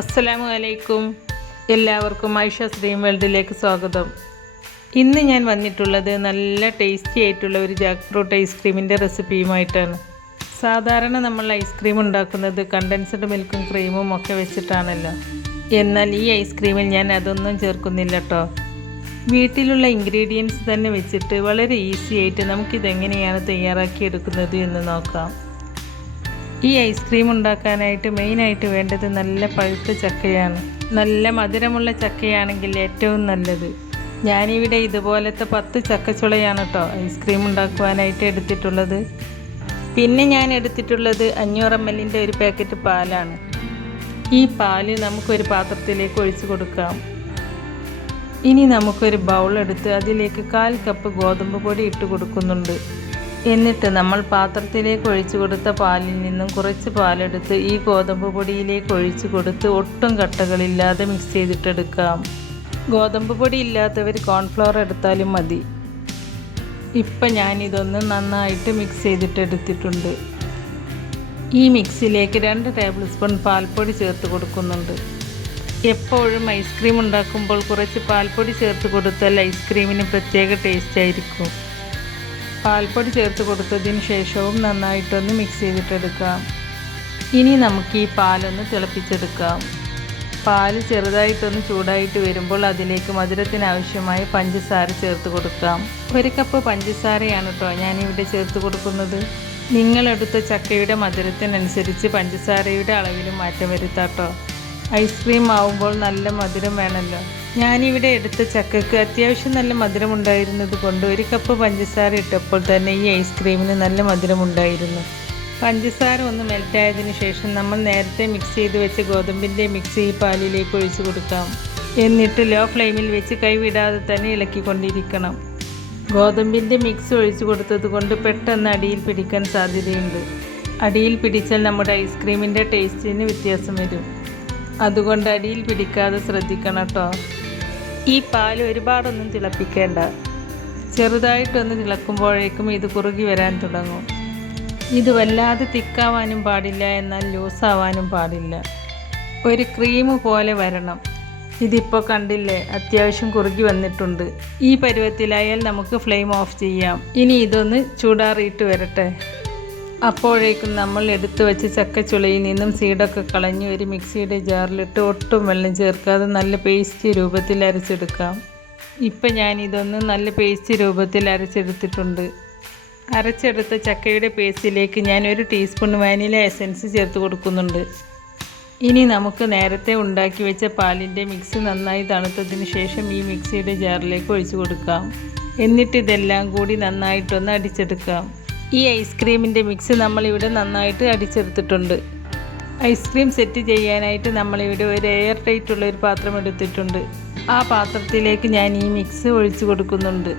അസ്സലാമു അലൈക്കും. എല്ലാവർക്കും ആയിഷ ഡ്രീം വേൾഡിലേക്ക് സ്വാഗതം. ഇന്ന് ഞാൻ വന്നിട്ടുള്ളത് നല്ല ടേസ്റ്റി ആയിട്ടുള്ള ഒരു ജാക്ക് ഫ്രൂട്ട് ഐസ്ക്രീമിൻ്റെ റെസിപ്പിയുമായിട്ടാണ്. സാധാരണ നമ്മൾ ഐസ്ക്രീം ഉണ്ടാക്കുന്നത് കണ്ടൻസ്ഡ് മിൽക്കും ക്രീമും ഒക്കെ വെച്ചിട്ടാണല്ലോ. എന്നാൽ ഈ ഐസ്ക്രീമിൽ ഞാൻ അതൊന്നും ചേർക്കുന്നില്ല കേട്ടോ. വീട്ടിലുള്ള ഇൻഗ്രീഡിയൻസ് തന്നെ വെച്ചിട്ട് വളരെ ഈസി ആയിട്ട് നമുക്കിതെങ്ങനെയാണ് തയ്യാറാക്കിയെടുക്കുന്നത് എന്ന് നോക്കാം. ഈ ഐസ്ക്രീം ഉണ്ടാക്കാനായിട്ട് മെയിനായിട്ട് വേണ്ടത് നല്ല പഴുത്ത ചക്കയാണ്. നല്ല മധുരമുള്ള ചക്കയാണെങ്കിൽ ഏറ്റവും നല്ലത്. ഞാനിവിടെ ഇതുപോലത്തെ 10 ചക്കച്ചുളയാണ് കേട്ടോ ഐസ്ക്രീം ഉണ്ടാക്കുവാനായിട്ട് എടുത്തിട്ടുള്ളത്. പിന്നെ ഞാൻ എടുത്തിട്ടുള്ളത് 500 ml ഒരു പാക്കറ്റ് പാലാണ്. ഈ പാല് നമുക്കൊരു പാത്രത്തിലേക്ക് ഒഴിച്ചു കൊടുക്കാം. ഇനി നമുക്കൊരു ബൗൾ എടുത്ത് അതിലേക്ക് 1/4 കപ്പ് ഗോതമ്പ് പൊടി ഇട്ട് കൊടുക്കുന്നുണ്ട്. എന്നിട്ട് നമ്മൾ പാത്രത്തിലേക്ക് ഒഴിച്ചു കൊടുത്ത പാലിൽ നിന്നും കുറച്ച് പാലെടുത്ത് ഈ ഗോതമ്പ് പൊടിയിലേക്ക് ഒഴിച്ചു കൊടുത്ത് ഒട്ടും കട്ടകളില്ലാതെ മിക്സ് ചെയ്തിട്ടെടുക്കാം. ഗോതമ്പ് പൊടി ഇല്ലാത്തവർ കോൺഫ്ലവർ എടുത്താലും മതി. ഇപ്പം ഞാനിതൊന്ന് നന്നായിട്ട് മിക്സ് ചെയ്തിട്ടെടുത്തിട്ടുണ്ട്. ഈ മിക്സിലേക്ക് 2 ടേബിൾ സ്പൂൺ പാൽപ്പൊടി ചേർത്ത് കൊടുക്കുന്നുണ്ട്. എപ്പോഴും ഐസ്ക്രീം ഉണ്ടാക്കുമ്പോൾ കുറച്ച് പാൽപ്പൊടി ചേർത്ത് കൊടുത്താൽ ഐസ്ക്രീമിന് പ്രത്യേക ടേസ്റ്റ് ആയിരിക്കും. പാൽപ്പൊടി ചേർത്ത് കൊടുത്തതിന് ശേഷവും നന്നായിട്ടൊന്ന് മിക്സ് ചെയ്തിട്ടെടുക്കാം. ഇനി നമുക്ക് ഈ പാലൊന്ന് തിളപ്പിച്ചെടുക്കാം. പാല് ചെറുതായിട്ടൊന്ന് ചൂടായിട്ട് വരുമ്പോൾ അതിലേക്ക് മധുരത്തിനാവശ്യമായ പഞ്ചസാര ചേർത്ത് കൊടുക്കാം. 1 കപ്പ് പഞ്ചസാരയാണ് കേട്ടോ ഞാനിവിടെ ചേർത്ത് കൊടുക്കുന്നത്. നിങ്ങളെടുത്ത ചക്കയുടെ മധുരത്തിനനുസരിച്ച് പഞ്ചസാരയുടെ അളവിലും മാറ്റം വരുത്താട്ടോ. ഐസ്ക്രീം ആവുമ്പോൾ നല്ല മധുരം വേണമല്ലോ. ഞാനിവിടെ എടുത്ത ചക്കയ്ക്ക് അത്യാവശ്യം നല്ല മധുരമുണ്ടായിരുന്നത് കൊണ്ട് 1 കപ്പ് പഞ്ചസാര ഇട്ടപ്പോൾ തന്നെ ഈ ഐസ്ക്രീമിന് നല്ല മധുരമുണ്ടായിരുന്നു. പഞ്ചസാര ഒന്ന് മെൽറ്റായതിനു ശേഷം നമ്മൾ നേരത്തെ മിക്സ് ചെയ്ത് വെച്ച ഗോതമ്പിൻ്റെ മിക്സ് ഈ പാലിലേക്ക് ഒഴിച്ചു കൊടുക്കാം. എന്നിട്ട് ലോ ഫ്ലെയിമിൽ വെച്ച് കൈവിടാതെ തന്നെ ഇളക്കിക്കൊണ്ടിരിക്കണം. ഗോതമ്പിൻ്റെ മിക്സ് ഒഴിച്ചു കൊടുത്തത് കൊണ്ട് പെട്ടെന്ന് അടിയിൽ പിടിക്കാൻ സാധ്യതയുണ്ട്. അടിയിൽ പിടിച്ചാൽ നമ്മുടെ ഐസ്ക്രീമിൻ്റെ ടേസ്റ്റിന് വ്യത്യാസം വരും. അതുകൊണ്ട് അടിയിൽ പിടിക്കാതെ ശ്രദ്ധിക്കണം കേട്ടോ. ഈ പാൽ ഒരുപാടൊന്നും തിളപ്പിക്കേണ്ട. ചെറുതായിട്ടൊന്ന് തിളക്കുമ്പോഴേക്കും ഇത് കുറുകി വരാൻ തുടങ്ങും. ഇത് വല്ലാതെ തിക്കാവാനും പാടില്ല, എന്നാൽ ലൂസാവാനും പാടില്ല. ഒരു ക്രീം പോലെ വരണം. ഇതിപ്പോൾ കണ്ടില്ലേ, അത്യാവശ്യം കുറുകി വന്നിട്ടുണ്ട്. ഈ പരുവത്തിലായാൽ നമുക്ക് ഫ്ലെയിം ഓഫ് ചെയ്യാം. ഇനി ഇതൊന്ന് ചൂടാറിയിട്ട് വരട്ടെ. അപ്പോഴേക്കും നമ്മൾ എടുത്തു വെച്ച ചക്കച്ചുളയിൽ നിന്നും സീഡൊക്കെ കളഞ്ഞ് ഒരു മിക്സിയുടെ ജാറിലിട്ട് ഒട്ടും വെള്ളം ചേർക്കാതെ നല്ല പേസ്റ്റ് രൂപത്തിൽ അരച്ചെടുക്കാം. ഇപ്പം ഞാനിതൊന്ന് നല്ല പേസ്റ്റ് രൂപത്തിൽ അരച്ചെടുത്തിട്ടുണ്ട്. അരച്ചെടുത്ത ചക്കയുടെ പേസ്റ്റിലേക്ക് ഞാൻ 1 ടീസ്പൂൺ വാനില എസൻസ് ചേർത്ത് കൊടുക്കുന്നുണ്ട്. ഇനി നമുക്ക് നേരത്തെ ഉണ്ടാക്കി വെച്ച പാലിൻ്റെ മിക്സ് നന്നായി തണുത്തതിന് ശേഷം ഈ മിക്സിയുടെ ജാറിലേക്ക് ഒഴിച്ചു കൊടുക്കാം. എന്നിട്ട് ഇതെല്ലാം കൂടി നന്നായിട്ടൊന്ന് അടിച്ചെടുക്കാം. ഈ ഐസ്ക്രീമിൻ്റെ മിക്സ് നമ്മളിവിടെ നന്നായിട്ട് അടിച്ചെടുത്തിട്ടുണ്ട്. ഐസ്ക്രീം സെറ്റ് ചെയ്യാനായിട്ട് നമ്മളിവിടെ ഒരു എയർ ടൈറ്റുള്ള ഒരു പാത്രം എടുത്തിട്ടുണ്ട്. ആ പാത്രത്തിലേക്ക് ഞാൻ ഈ മിക്സ് ഒഴിച്ചു കൊടുക്കുന്നുണ്ട്.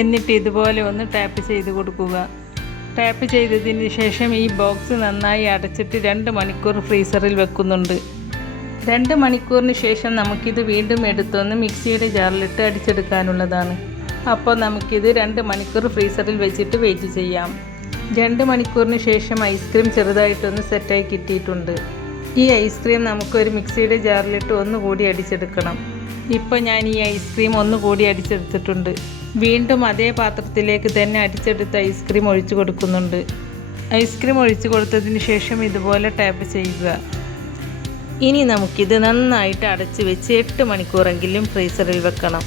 എന്നിട്ട് ഇതുപോലെ ഒന്ന് ടാപ്പ് ചെയ്ത് കൊടുക്കുക. ടാപ്പ് ചെയ്തതിന് ശേഷം ഈ ബോക്സ് നന്നായി അടച്ചിട്ട് 2 മണിക്കൂർ ഫ്രീസറിൽ വെക്കുന്നുണ്ട്. 2 മണിക്കൂറിന് ശേഷം നമുക്കിത് വീണ്ടും എടുത്തൊന്ന് മിക്സിയുടെ ജാറിലിട്ട് അടിച്ചെടുക്കാനുള്ളതാണ്. അപ്പോൾ നമുക്കിത് 2 മണിക്കൂർ ഫ്രീസറിൽ വെച്ചിട്ട് വെയിറ്റ് ചെയ്യാം. 2 മണിക്കൂറിന് ശേഷം ഐസ്ക്രീം ചെറുതായിട്ടൊന്ന് സെറ്റായി കിട്ടിയിട്ടുണ്ട്. ഈ ഐസ്ക്രീം നമുക്കൊരു മിക്സിയുടെ ജാറിലിട്ട് ഒന്നുകൂടി അടിച്ചെടുക്കണം. ഇപ്പോൾ ഞാൻ ഈ ഐസ്ക്രീം ഒന്നുകൂടി അടിച്ചെടുത്തിട്ടുണ്ട്. വീണ്ടും അതേ പാത്രത്തിലേക്ക് തന്നെ അടിച്ചെടുത്ത ഐസ്ക്രീം ഒഴിച്ചു കൊടുക്കുന്നുണ്ട്. ഐസ്ക്രീം ഒഴിച്ചു കൊടുത്തതിന് ശേഷം ഇതുപോലെ ടാപ്പ് ചെയ്യുക. ഇനി നമുക്കിത് നന്നായിട്ട് അടച്ച് വെച്ച് 8 മണിക്കൂറെങ്കിലും ഫ്രീസറിൽ വെക്കണം.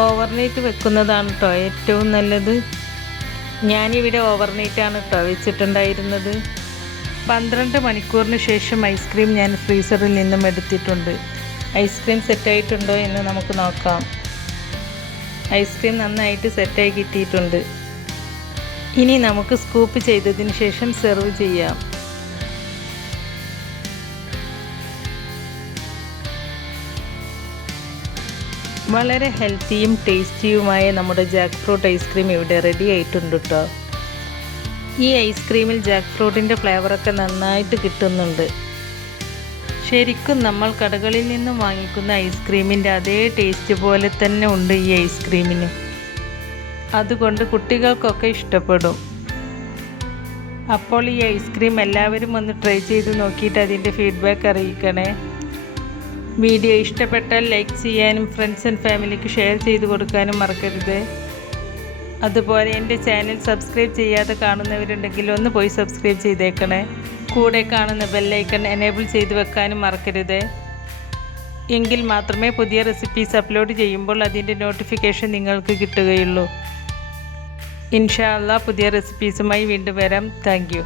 ഓവർനൈറ്റ് വെക്കുന്നതാണ് കേട്ടോ ഏറ്റവും നല്ലത്. ഞാനിവിടെ ഓവർനൈറ്റാണ് കേട്ടോ വെച്ചിട്ടുണ്ടായിരുന്നത്. 12 മണിക്കൂറിന് ശേഷം ഐസ്ക്രീം ഞാൻ ഫ്രീസറിൽ നിന്നും എടുത്തിട്ടുണ്ട്. ഐസ്ക്രീം സെറ്റായിട്ടുണ്ടോ എന്ന് നമുക്ക് നോക്കാം. ഐസ്ക്രീം നന്നായിട്ട് സെറ്റായി കിട്ടിയിട്ടുണ്ട്. ഇനി നമുക്ക് സ്കൂപ്പ് ചെയ്തതിന് ശേഷം സെർവ് ചെയ്യാം. വളരെ ഹെൽത്തിയും ടേസ്റ്റിയുമായ നമ്മുടെ ജാക്ക് ഫ്രൂട്ട് ഐസ്ക്രീം ഇവിടെ റെഡി ആയിട്ടുണ്ട് കേട്ടോ. ഈ ഐസ്ക്രീമിൽ ജാക്ക് ഫ്രൂട്ടിൻ്റെ ഫ്ലേവറൊക്കെ നന്നായിട്ട് കിട്ടുന്നുണ്ട്. ശരിക്കും നമ്മൾ കടകളിൽ നിന്നും വാങ്ങിക്കുന്ന ഐസ്ക്രീമിൻ്റെ അതേ ടേസ്റ്റ് പോലെ തന്നെ ഉണ്ട് ഈ ഐസ്ക്രീമിന്. അതുകൊണ്ട് കുട്ടികൾക്കൊക്കെ ഇഷ്ടപ്പെടും. അപ്പോൾ ഈ ഐസ്ക്രീം എല്ലാവരും ഒന്ന് ട്രൈ ചെയ്ത് നോക്കിയിട്ട് അതിൻ്റെ ഫീഡ്ബാക്ക് അറിയിക്കണേ. വീഡിയോ ഇഷ്ടപ്പെട്ടാൽ ലൈക്ക് ചെയ്യാനും ഫ്രണ്ട്സ് ആൻഡ് ഫാമിലിക്ക് ഷെയർ ചെയ്ത് കൊടുക്കാനും മറക്കരുത്. അതുപോലെ എൻ്റെ ചാനൽ സബ്സ്ക്രൈബ് ചെയ്യാതെ കാണുന്നവരുണ്ടെങ്കിൽ ഒന്ന് പോയി സബ്സ്ക്രൈബ് ചെയ്തേക്കണേ. കൂടെ കാണുന്ന ബെല്ലൈക്കൺ എനേബിൾ ചെയ്ത് വെക്കാനും മറക്കരുത്. എങ്കിൽ മാത്രമേ പുതിയ റെസിപ്പീസ് അപ്ലോഡ് ചെയ്യുമ്പോൾ അതിൻ്റെ നോട്ടിഫിക്കേഷൻ നിങ്ങൾക്ക് കിട്ടുകയുള്ളൂ. ഇൻഷാ അല്ലാഹ് പുതിയ റെസിപ്പീസുമായി വീണ്ടും വരാം. Thank you.